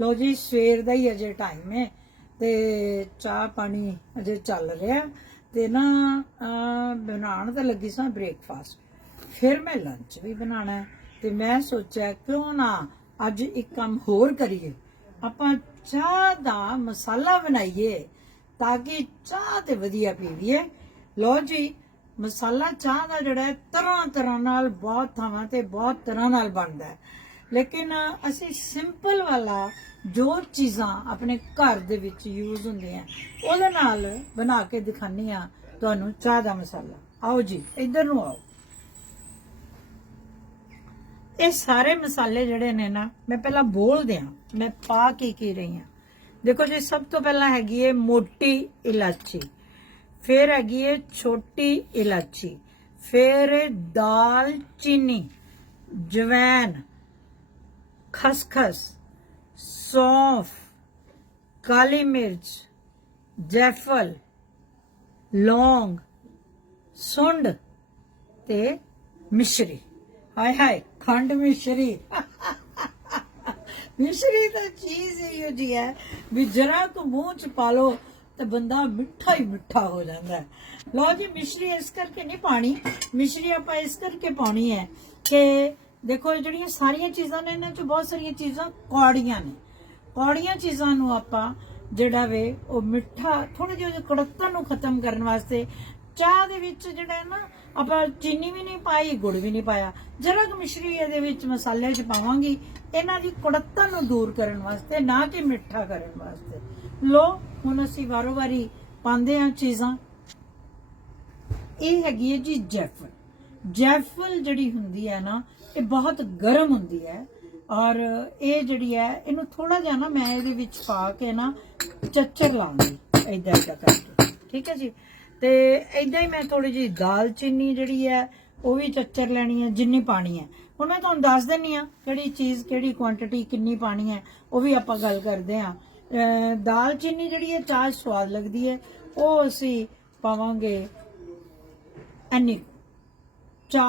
ਲਓ ਜੀ, ਸਵੇਰ ਦਾ ਹੀ ਅਜੇ ਟਾਈਮ ਹੈ ਤੇ ਚਾਹ ਪਾਣੀ ਅਜੇ ਚੱਲ ਰਿਹਾ ਤੇ ਨਾ ਬਣਾਉਣ ਤਾਂ ਲੱਗੀ ਸਾਂ ਬ੍ਰੇਕਫਾਸਟ ਫਿਰ ਮੈਂ ਲੰਚ ਵੀ ਬਣਾਉਣਾ ਤੇ ਮੈਂ ਸੋਚਿਆ ਕਿਉਂ ਨਾ ਅੱਜ ਇੱਕ ਕੰਮ ਹੋਰ ਕਰੀਏ। ਆਪਾਂ ਚਾਹ ਦਾ ਮਸਾਲਾ ਬਣਾਈਏ ਤਾਂ ਕਿ ਚਾਹ ਤੇ ਵਧੀਆ ਪੀਵੀਏ। ਲੋ ਜੀ, ਮਸਾਲਾ ਚਾਹ ਦਾ ਜਿਹੜਾ ਹੈ ਤਰ੍ਹਾਂ ਤਰ੍ਹਾਂ ਨਾਲ, ਬਹੁਤ ਥਾਵਾਂ ਤੇ ਬਹੁਤ ਤਰ੍ਹਾਂ ਨਾਲ ਬਣਦਾ ਹੈ। ਲੇਕਿਨ ਅਸੀਂ ਸਿੰਪਲ ਵਾਲਾ ਜੋ ਚੀਜ਼ਾਂ ਆਪਣੇ ਘਰ ਦੇ ਵਿੱਚ ਯੂਜ਼ ਹੁੰਦੀਆਂ ਉਹਦੇ ਨਾਲ ਬਣਾ ਕੇ ਦਿਖਾਨੀ ਆ ਤੁਹਾਨੂੰ ਚਾਹ ਦਾ ਮਸਾਲਾ। ਆਓ ਜੀ, ਇੱਧਰ ਨੂੰ ਆਓ। ਇਹ ਸਾਰੇ ਮਸਾਲੇ ਜਿਹੜੇ ਨੇ ਨਾ, ਮੈਂ ਪਹਿਲਾਂ ਬੋਲ ਦਿਆਂ ਮੈਂ ਪਾ ਕੀ ਕੀ ਰਹੀ ਹਾਂ ਦੇਖੋ ਜੀ, ਸਭ ਤੋਂ ਪਹਿਲਾਂ ਹੈਗੀ ਹੈ ਮੋਟੀ ਇਲਾਚੀ, ਫਿਰ ਹੈਗੀ ਹੈ ਛੋਟੀ ਇਲਾਚੀ, ਫਿਰ ਦਾਲ ਚੀਨੀ ਜਵੈਨ ਖਸਖਸ, ਸੌਂਫ, ਕਾਲੀ ਮਿਰਚ, ਜੈਫਲ, ਲੌਂਗ, ਸੁੰਡ ਤੇ ਮਿਸ਼ਰੀ। ਹਾਏ ਹਾਏ, ਖੰਡ ਮਿਸ਼ਰੀ। ਮਿਸ਼ਰੀ ਤਾਂ ਚੀਜ਼ ਹੀ ਜੀ ਹੈ ਵੀ ਜਰਾ ਕੁ ਮੂੰਹ ਚ ਪਾ ਲਓ ਤੇ ਬੰਦਾ ਮਿੱਠਾ ਹੀ ਮਿੱਠਾ ਹੋ ਜਾਂਦਾ ਹੈ। ਲਓ ਜੀ, ਮਿਸ਼ਰੀ ਇਸ ਕਰਕੇ ਨਹੀਂ ਪਾਣੀ। ਮਿਸ਼ਰੀ ਆਪਾਂ ਇਸ ਕਰਕੇ ਪਾਉਣੀ ਹੈ ਕਿ ਦੇਖੋ, ਇਹ ਜਿਹੜੀਆਂ ਸਾਰੀਆਂ ਚੀਜ਼ਾਂ ਨੇ, ਇਹਨਾਂ ਚ ਬਹੁਤ ਸਾਰੀਆਂ ਚੀਜ਼ਾਂ ਕੌੜੀਆਂ ਨੇ। ਕੌੜੀਆਂ ਚੀਜ਼ਾਂ ਨੂੰ ਆਪਾਂ ਜਿਹੜਾ ਵੇ, ਉਹ ਮਿੱਠਾ ਥੋੜੇ ਜਿਹੇ ਕੜੱਤਨ ਨੂੰ ਖਤਮ ਕਰਨ ਵਾਸਤੇ ਚਾਹ ਦੇ ਵਿੱਚ ਜਿਹੜਾ ਹੈ ਨਾ, ਆਪਾਂ ਚੀਨੀ ਵੀ ਨਹੀਂ ਪਾਈ, ਗੁੜ ਵੀ ਨਹੀਂ ਪਾਇਆ। ਜਰਾ ਕੁ ਮਿਸ਼ਰੀ ਇਹਦੇ ਵਿੱਚ ਮਸਾਲੇ 'ਚ ਪਾਵਾਂਗੀ। ਇਹਨਾਂ ਦੀ ਕੜੱਤਨ ਨੂੰ ਦੂਰ ਕਰਨ ਵਾਸਤੇ, ਨਾ ਕਿ ਮਿੱਠਾ ਕਰਨ ਵਾਸਤੇ। ਲੋ, ਹੁਣ ਅਸੀਂ ਵਾਰੋ ਵਾਰੀ ਪਾਉਂਦੇ ਆ ਚੀਜ਼ਾਂ। ਇਹ ਹੈਗੀ ਹੈ ਜੀ ਜੈਫਰ। ਜੈਫਲ ਜਿਹੜੀ ਹੁੰਦੀ ਹੈ ਨਾ, ਇਹ ਬਹੁਤ ਗਰਮ ਹੁੰਦੀ ਹੈ। ਔਰ ਇਹ ਜਿਹੜੀ ਹੈ, ਇਹਨੂੰ ਥੋੜਾ ਜਿਹਾ ਨਾ ਮੈਂ ਇਹਦੇ ਵਿੱਚ ਪਾ ਕੇ ਨਾ ਚੱਚਰ ਲਾਉਂਗੀ ਇਦਾਂ ਇਦਾਂ ਕਰਕੇ। ਠੀਕ ਹੈ ਜੀ? ਤੇ ਇਦਾਂ ਹੀ ਮੈਂ ਥੋੜੀ ਜੀ ਦਾਲਚੀਨੀ ਜਿਹੜੀ ਹੈ, ਉਹ ਵੀ ਚੱਚਰ ਲੈਣੀ ਹੈ, ਜਿੰਨੀ ਪਾਣੀ ਹੈ। ਹੁਣ ਮੈਂ ਤੁਹਾਨੂੰ ਦੱਸ ਦਿੰਨੀ ਆ ਕਿਹੜੀ ਚੀਜ਼, ਕਿਹੜੀ ਕੁਆਂਟੀਟੀ ਕਿੰਨੀ ਪਾਣੀ ਹੈ, ਉਹ ਵੀ ਆਪਾਂ ਗੱਲ ਕਰਦੇ ਆ ਦਾਲਚੀਨੀ ਜਿਹੜੀ ਹੈ, ਚਾਹ ਸਵਾਦ ਲੱਗਦੀ ਹੈ। ਉਹ ਅਸੀਂ ਪਾਵਾਂਗੇ ਐਨੀ ਚਾ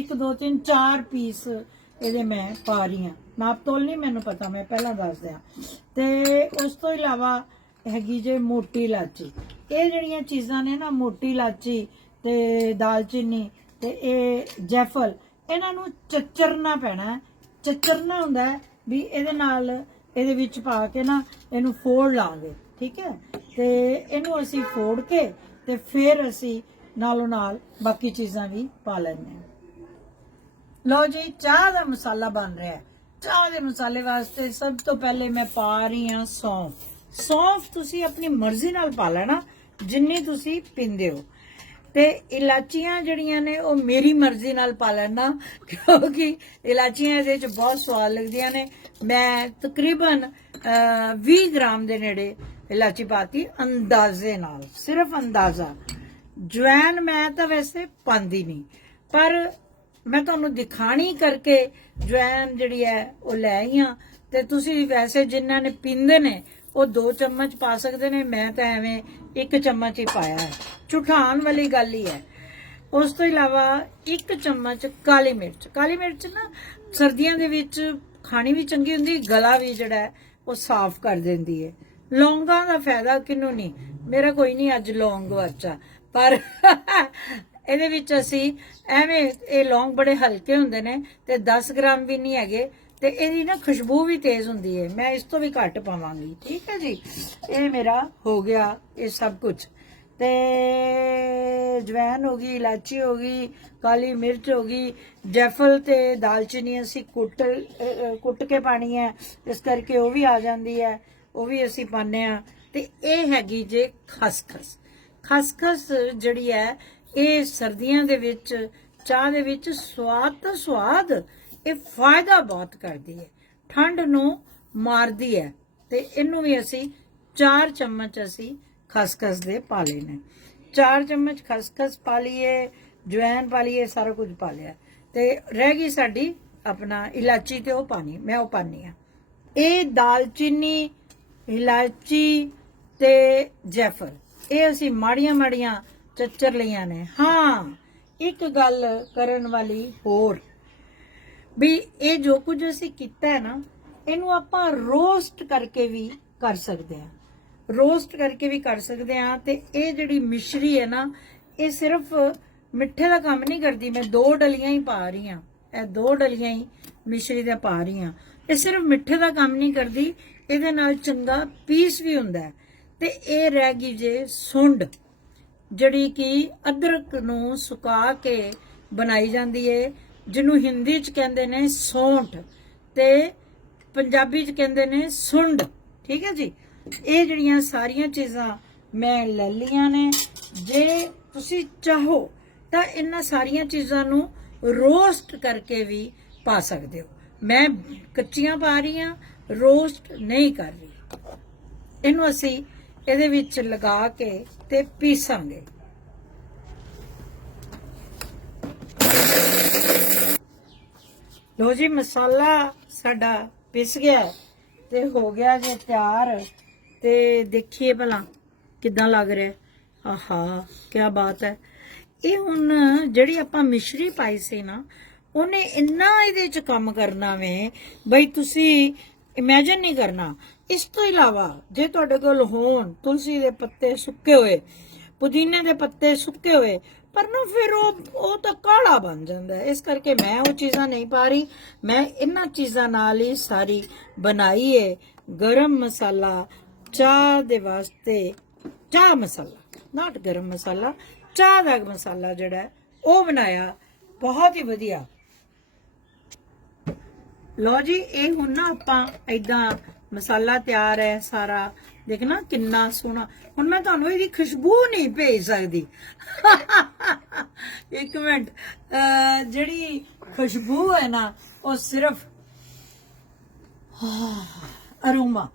1 2 3 4 ਪੀਸ ਇਹਦੇ ਮੈਂ ਪਾ ਰਹੀ ਹਾਂ। ਨਾਪ ਤੋਲ ਨਹੀਂ, ਮੈਨੂੰ ਪਤਾ, ਮੈਂ ਪਹਿਲਾਂ ਦੱਸ ਦਿਆਂ। ਤੇ ਉਸ ਤੋਂ ਇਲਾਵਾ ਹੈਗੀ ਜੇ ਮੋਟੀ ਇਲਾਚੀ। ਇਹ ਜਿਹੜੀਆਂ ਚੀਜ਼ਾਂ ਨੇ ਨਾ, ਮੋਟੀ ਇਲਾਚੀ ਤੇ ਦਾਲਚੀਨੀ ਤੇ ਇਹ ਜੈਫਲ, ਇਹਨਾਂ ਨੂੰ ਚੱਚਰਨਾ ਪੈਣਾ ਚੱਚਰਨਾ ਹੁੰਦਾ ਵੀ ਇਹਦੇ ਨਾਲ ਇਹਦੇ ਵਿੱਚ ਪਾ ਕੇ ਨਾ ਇਹਨੂੰ ਫੋੜ ਲਾਂਗੇ, ਠੀਕ ਹੈ? ਤੇ ਇਹਨੂੰ ਅਸੀਂ ਫੋੜ ਕੇ ਤੇ ਫਿਰ ਅਸੀਂ ਨਾਲੋਂ ਨਾਲ ਬਾਕੀ ਚੀਜ਼ਾਂ ਵੀ ਪਾ ਲੈਂਦੇ ਲਓ ਜੀ ਚਾਹ ਦਾ ਮਸਾਲਾ ਬਣ ਰਿਹਾ ਹੈ। ਚਾਹ ਦੇ ਮਸਾਲੇ ਵਾਸਤੇ ਸਭ ਤੋਂ ਪਹਿਲੇ ਮੈਂ ਪਾ ਰਹੀ ਹਾਂ ਸੌਂਫ। ਸੌਂਫ ਤੁਸੀਂ ਆਪਣੀ ਮਰਜ਼ੀ ਨਾਲ ਪਾ ਲੈਣਾ ਜਿੰਨੀ ਤੁਸੀਂ ਪੀਂਦੇ ਹੋ। ਤੇ ਇਲਾਚੀਆਂ ਜਿਹੜੀਆਂ ਨੇ ਉਹ ਮੇਰੀ ਮਰਜ਼ੀ ਨਾਲ ਪਾ ਲੈਣਾ ਕਿਉਂਕਿ ਇਲਾਚੀਆਂ ਇਹਦੇ ਵਿੱਚ ਬਹੁਤ ਸਵਾਦ ਲੱਗਦੀਆਂ ਨੇ। ਮੈਂ ਤਕਰੀਬਨ ਅਹ, 20 ਗ੍ਰਾਮ ਦੇ ਨੇੜੇ ਇਲਾਚੀ ਪਾਤੀ ਅੰਦਾਜ਼ੇ ਨਾਲ ਸਿਰਫ ਅੰਦਾਜ਼ਾ। ਜਵੈਨ ਮੈਂ ਤਾਂ ਵੈਸੇ ਪਾਉਂਦੀ ਨਹੀਂ। ਪਰ ਮੈਂ ਤੁਹਾਨੂੰ ਦਿਖਾਣੀ ਕਰਕੇ ਜਵੈਨ ਜਿਹੜੀ ਹੈ, ਉਹ ਲੈ ਆਈ ਹਾਂ। ਤੇ ਤੁਸੀਂ ਵੈਸੇ ਜਿਨ੍ਹਾਂ ਨੇ ਪੀਂਦੇ ਨੇ, ਉਹ ਦੋ ਚਮਚ ਪਾ ਸਕਦੇ ਨੇ। ਮੈਂ ਤਾਂ ਐਵੇਂ ਇੱਕ ਚਮਚ ਹੀ ਪਾਇਆ ਹੈ। ਝੁਠਾਣ ਵਾਲੀ ਗੱਲ ਹੀ ਹੈ। ਉਸ ਤੋਂ ਇਲਾਵਾ ਇੱਕ ਚਮਚ ਕਾਲੀ ਮਿਰਚ। ਕਾਲੀ ਮਿਰਚ ਨਾ ਸਰਦੀਆਂ ਦੇ ਵਿੱਚ ਖਾਣੀ ਵੀ ਚੰਗੀ ਹੁੰਦੀ, ਗਲਾ ਵੀ ਜਿਹੜਾ ਉਹ ਸਾਫ਼ ਕਰ ਦਿੰਦੀ ਹੈ। ਲੌਂਗਾਂ ਦਾ ਫਾਇਦਾ ਕਿਨੂੰ ਨਹੀਂ? ਮੇਰਾ ਕੋਈ ਨਹੀਂ ਅੱਜ ਲੌਂਗ ਵਰਚਾ ਪਰ ਇਹਦੇ ਵਿੱਚ ਅਸੀਂ ਐਵੇਂ ਇਹ ਲੌਂਗ ਬੜੇ ਹਲਕੇ ਹੁੰਦੇ ਨੇ ਤੇ 10 ਗ੍ਰਾਮ ਵੀ ਨਹੀਂ ਹੈਗੇ ਤੇ ਇਹਦੀ ਨਾ ਖੁਸ਼ਬੂ ਵੀ ਤੇਜ਼ ਹੁੰਦੀ ਹੈ। ਮੈਂ ਇਸ ਤੋਂ ਵੀ ਘੱਟ ਪਾਵਾਂਗੀ। ਠੀਕ ਹੈ ਜੀ? ਇਹ ਮੇਰਾ ਹੋ ਗਿਆ ਇਹ ਸਭ ਕੁਝ। ਤੇ ਜਵੈਨ ਹੋ ਗਈ, ਇਲਾਚੀ ਹੋ ਗਈ, ਕਾਲੀ ਮਿਰਚ ਹੋ ਗਈ, ਜੈਫਲ ਤੇ ਦਾਲਚੀਨੀ ਅਸੀਂ ਕੁੱਟ ਕੁੱਟ ਕੇ ਪਾਣੀ ਹੈ। ਇਸ ਕਰਕੇ ਉਹ ਵੀ ਆ ਜਾਂਦੀ ਹੈ। ਉਹ ਵੀ ਅਸੀਂ ਪਾਉਂਦੇ ਆ ਤੇ ਇਹ ਹੈਗੀ ਜੇ ਖਸਖਸ। ਖਸਖਸ ਜਿਹੜੀ ਹੈ, ਇਹ ਸਰਦੀਆਂ ਦੇ ਵਿੱਚ, ਚਾਹ ਦੇ ਵਿੱਚ ਸਵਾਦ ਤਾਂ ਸਵਾਦ ਇਹ ਫਾਇਦਾ ਬਹੁਤ ਕਰਦੀ ਹੈ। ਠੰਡ ਨੂੰ ਮਾਰਦੀ ਹੈ ਤੇ ਇਹਨੂੰ ਵੀ ਅਸੀਂ 4 ਚਮਚ ਅਸੀਂ ਖਸਖਸ ਦੇ ਪਾ ਲੈਣੇ 4 ਚਮਚ ਖਸਖਸ ਪਾ ਲਈਏ, ਜਵੈਨ ਪਾ ਲਈਏ, ਸਾਰਾ ਕੁਝ ਪਾ ਲਿਆ। ਤੇ ਰਹਿ ਗਈ ਸਾਡੀ ਆਪਣਾ ਇਲਾਚੀ ਤੇ ਉਹ ਪਾਣੀ, ਮੈਂ ਉਹ ਪਾਣੀ ਆ। ਇਹ ਦਾਲਚੀਨੀ, ਇਲਾਚੀ ਤੇ ਜੈਫਰ ਇਹ ਅਸੀਂ ਮਾੜੀਆਂ ਮਾੜੀਆਂ ਚੱਚਰ ਲਈਆਂ ਨੇ। ਹਾਂ, ਇੱਕ ਗੱਲ ਕਰਨ ਵਾਲੀ ਹੋਰ। ਵੀ ਇਹ ਜੋ ਕੁਝ ਅਸੀਂ ਕੀਤਾ ਹੈ ਨਾ, ਇਹਨੂੰ ਆਪਾਂ ਰੋਸਟ ਕਰਕੇ ਵੀ ਕਰ ਸਕਦੇ ਹਾਂ। ਰੋਸਟ ਕਰਕੇ ਵੀ ਕਰ ਸਕਦੇ ਹਾਂ ਤੇ ਇਹ ਜਿਹੜੀ ਮਿਸ਼ਰੀ ਹੈ ਨਾ, ਇਹ ਸਿਰਫ ਮਿੱਠੇ ਦਾ ਕੰਮ ਨਹੀਂ ਕਰਦੀ। ਮੈਂ ਦੋ ਡਲੀਆਂ ਹੀ ਪਾ ਰਹੀ ਹਾਂ। ਇਹ ਦੋ ਡਲੀਆਂ ਹੀ ਮਿਸ਼ਰੀ ਦੇ ਪਾ ਰਹੀ ਹਾਂ। ਇਹ ਸਿਰਫ ਮਿੱਠੇ ਦਾ ਕੰਮ ਨਹੀਂ ਕਰਦੀ, ਇਹਦੇ ਨਾਲ ਚੰਗਾ ਪੀਸ ਵੀ ਹੁੰਦਾ ਹੈ। ਤੇ ਇਹ ਰਹਿ ਗਈ ਜੇ ਸੁੰਡ, ਜਿਹੜੀ ਕਿ ਅਦਰਕ ਨੂੰ ਸੁਕਾ ਕੇ ਬਣਾਈ ਜਾਂਦੀ ਹੈ ਜਿਹਨੂੰ ਹਿੰਦੀ ਚ ਕਹਿੰਦੇ ਨੇ ਸੌਂਠ ਤੇ ਪੰਜਾਬੀ ਚ ਕਹਿੰਦੇ ਨੇ ਸੁੰਡ, ਠੀਕ ਹੈ ਜੀ? ਇਹ ਜਿਹੜੀਆਂ ਸਾਰੀਆਂ ਚੀਜ਼ਾਂ ਮੈਂ ਲੈ ਲਈਆਂ ਨੇ, ਜੇ ਤੁਸੀਂ ਚਾਹੋ ਤਾਂ ਇਹਨਾਂ ਸਾਰੀਆਂ ਚੀਜ਼ਾਂ ਨੂੰ ਰੋਸਟ ਕਰਕੇ ਵੀ ਪਾ ਸਕਦੇ ਹੋ। ਮੈਂ ਕੱਚੀਆਂ ਪਾ ਰਹੀ ਹਾਂ, ਰੋਸਟ ਨਹੀਂ ਕਰ ਰਹੀ। ਇਹਨੂੰ ਅਸੀਂ ਇਹਦੇ ਵਿੱਚ ਲਗਾ ਕੇ ਤੇ ਪੀਸਾਂਗੇ। ਲੋ ਜੀ, ਮਸਾਲਾ ਸਾਡਾ ਪਿਸ ਗਿਆ ਤੇ ਹੋ ਗਿਆ ਜੇ ਤਿਆਰ। ਤੇ ਦੇਖੀਏ ਭਲਾ ਕਿੱਦਾਂ ਲੱਗ ਰਿਹਾ ਹੈ। ਆਹਾ ਕੀ ਬਾਤ ਹੈ। ਇਹ ਹੁਣ ਜਿਹੜੀ ਆਪਾਂ ਮਿਸ਼ਰੀ ਪਾਈ ਸੀ ਨਾ, ਉਹਨੇ ਇੰਨਾ ਇਹਦੇ ਚ ਕੰਮ ਕਰਨਾ ਵੇ, ਬਈ ਤੁਸੀਂ ਇਮੇਜਿਨ ਨਹੀਂ ਕਰਨਾ। ਇਸ ਤੋਂ ਇਲਾਵਾ ਜੇ ਤੁਹਾਡੇ ਕੋਲ ਹੋਣ, ਤੁਲਸੀ ਦੇ ਪੱਤੇ ਸੁੱਕੇ ਹੋਏ, ਪੁਦੀਨੇ ਦੇ ਪੱਤੇ ਸੁੱਕੇ ਹੋਏ, ਪਰ ਨਾ ਫਿਰ ਉਹ ਉਹ ਤਾਂ ਕਾਲਾ ਬਣ ਜਾਂਦਾ ਹੈ। ਇਸ ਕਰਕੇ ਮੈਂ ਉਹ ਚੀਜ਼ਾਂ ਨਹੀਂ ਪਾ ਰਹੀ। ਮੈਂ ਇਹਨਾਂ ਚੀਜ਼ਾਂ ਨਾਲ ਹੀ ਸਾਰੀ ਬਣਾਈ ਏ। ਗਰਮ ਮਸਾਲਾ, ਚਾਹ ਦੇ ਵਾਸਤੇ, ਚਾਹ ਮਸਾਲਾ ਨਾਟ ਗਰਮ ਮਸਾਲਾ, ਚਾਹ ਦਾ ਮਸਾਲਾ ਜਿਹੜਾ ਉਹ ਬਣਾਇਆ। ਬਹੁਤ ਹੀ ਵਧੀਆ। ਲੋ ਜੀ, ਇਹ ਹੁਣ ਨਾ ਆਪਾਂ ਐਦਾਂ ਮਸਾਲਾ ਤਿਆਰ ਹੈ ਸਾਰਾ। ਦੇਖਣਾ ਕਿੰਨਾ ਸੋਹਣਾ। ਹੁਣ ਮੈਂ ਤੁਹਾਨੂੰ ਇਹਦੀ ਖੁਸ਼ਬੂ ਨਹੀਂ ਭੇਜ ਸਕਦੀ। ਇੱਕ ਮਿੰਟ। ਅਹ, ਜਿਹੜੀ ਖੁਸ਼ਬੂ ਹੈ ਨਾ, ਉਹ ਸਿਰਫ ਅਰੋਮਾ।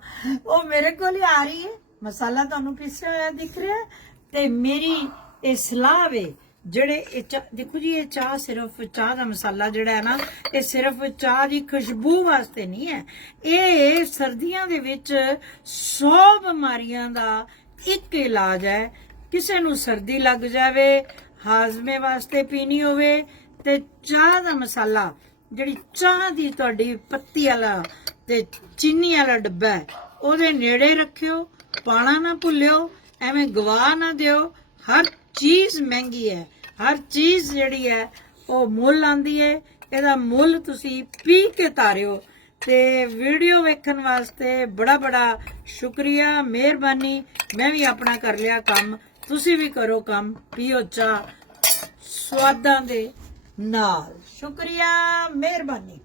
ਉਹ ਮੇਰੇ ਕੋਲ ਹੀ ਆ ਰਹੀ ਹੈ। ਮਸਾਲਾ ਤੁਹਾਨੂੰ ਪਿਸਿਆ ਹੋਇਆ ਦਿਖ ਰਿਹਾ ਤੇ ਮੇਰੀ ਇਹ ਸਲਾਹ ਵੇ ਜਿਹੜੇ ਇਹ ਚਾਹ- ਦੇਖੋ ਜੀ, ਇਹ ਚਾਹ ਸਿਰਫ ਚਾਹ ਦਾ ਮਸਾਲਾ ਜਿਹੜਾ ਹੈ ਨਾ, ਇਹ ਸਿਰਫ ਚਾਹ ਦੀ ਖੁਸ਼ਬੂ ਵਾਸਤੇ ਨਹੀਂ ਹੈ। ਇਹ ਸਰਦੀਆਂ ਦੇ ਵਿੱਚ 100 ਬਿਮਾਰੀਆਂ ਦਾ ਇੱਕ ਇਲਾਜ ਹੈ। ਕਿਸੇ ਨੂੰ ਸਰਦੀ ਲੱਗ ਜਾਵੇ, ਹਾਜ਼ਮੇ ਵਾਸਤੇ ਪੀਣੀ ਹੋਵੇ ਤੇ ਚਾਹ ਦਾ ਮਸਾਲਾ, ਜਿਹੜੀ ਚਾਹ ਦੀ ਤੁਹਾਡੀ ਪੱਤੀ ਵਾਲਾ ਤੇ ਚੀਨੀ ਵਾਲਾ ਡੱਬਾ ਉਹਦੇ ਨੇੜੇ ਰੱਖਿਓ, ਪਾਣਾ ਨਾ ਭੁੱਲਿਓ, ਐਵੇਂ ਗਵਾ ਨਾ ਦਿਓ, ਹਰ ਚੀਜ਼ ਮਹਿੰਗੀ ਹੈ। ਹਰ ਚੀਜ਼ ਜਿਹੜੀ ਹੈ, ਉਹ ਮੁੱਲ ਆਂਦੀ ਹੈ। ਇਹਦਾ ਮੁੱਲ ਤੁਸੀਂ ਪੀ ਕੇ ਤਾਰਿਓ ਤੇ ਵੀਡੀਓ ਵੇਖਣ ਵਾਸਤੇ ਬੜਾ ਬੜਾ ਸ਼ੁਕਰੀਆ, ਮਿਹਰਬਾਨੀ। ਮੈਂ ਵੀ ਆਪਣਾ ਕਰ ਲਿਆ ਕੰਮ। ਤੁਸੀਂ ਵੀ ਕਰੋ ਕੰਮ। ਪੀਓ ਚਾਹ। ਸਵਾਦਾਂ ਦੇ ਨਾਲ। ਸ਼ੁਕਰੀਆ, ਮਿਹਰਬਾਨੀ।